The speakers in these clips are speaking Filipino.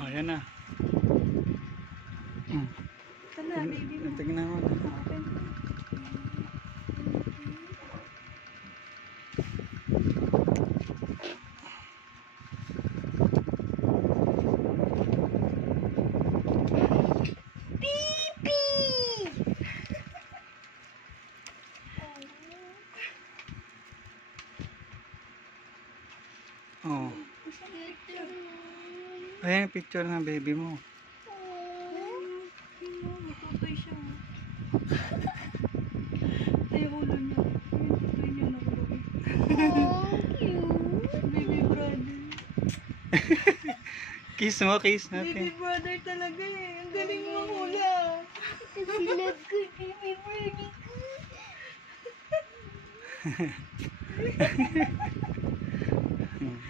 Oh, yan na. Ito na, baby mo. Tignan mo. Open. Oh. Ayan yung picture ng baby mo. Natutoy siya. Ay, ulo niya. Natutoy niya na baby. Baby brother. Kiss mo, kiss Baby natin. brother talaga eh. Ang galing mo hula. Kasi love ko, baby brother ko.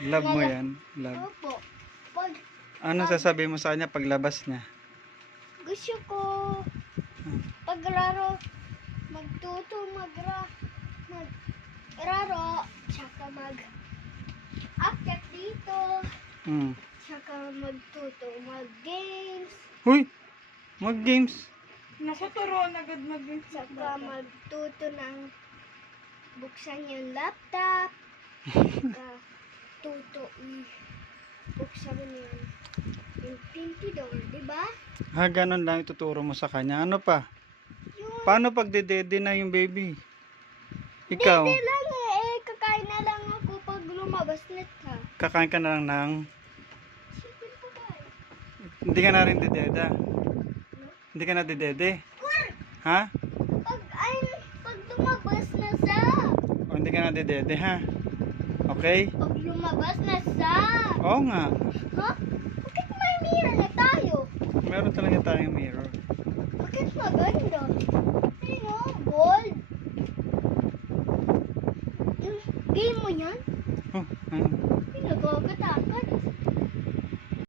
Love mo yan. Love. Opo. Pag Ano sasabihin mo sa kanya paglabas niya? gusto ko paglaro, magtuto, magraro, tsaka mag-akyat dito, Hmm. tsaka magtuto, mag-games, Huy! Mag-games. Naku, turuan agad tsaka magtuto ng buksan yung laptop, tsaka tuto buksan yung infinity door, di ba? Ganun lang ituturo mo sa kanya. Ano pa? Yung Paano pag dedede na yung baby? Ikaw, Hindi lang kakain na lang ako pag lumabas na ka. kakain ka na lang ng... Siyempre po tayo. Hindi ka na rin dededa. Hindi ka na dedede. Ha? Pag lumabas na sa. O hindi ka na dedede, ha? Okay? Pag lumabas na sa. Oo nga. Ha? Bakit may mirror na tayo? Meron talaga tayong mirror. Bakit maganda? Ano? Gold? Yung game mo yan? Oh, ayun. Pinagagatakad.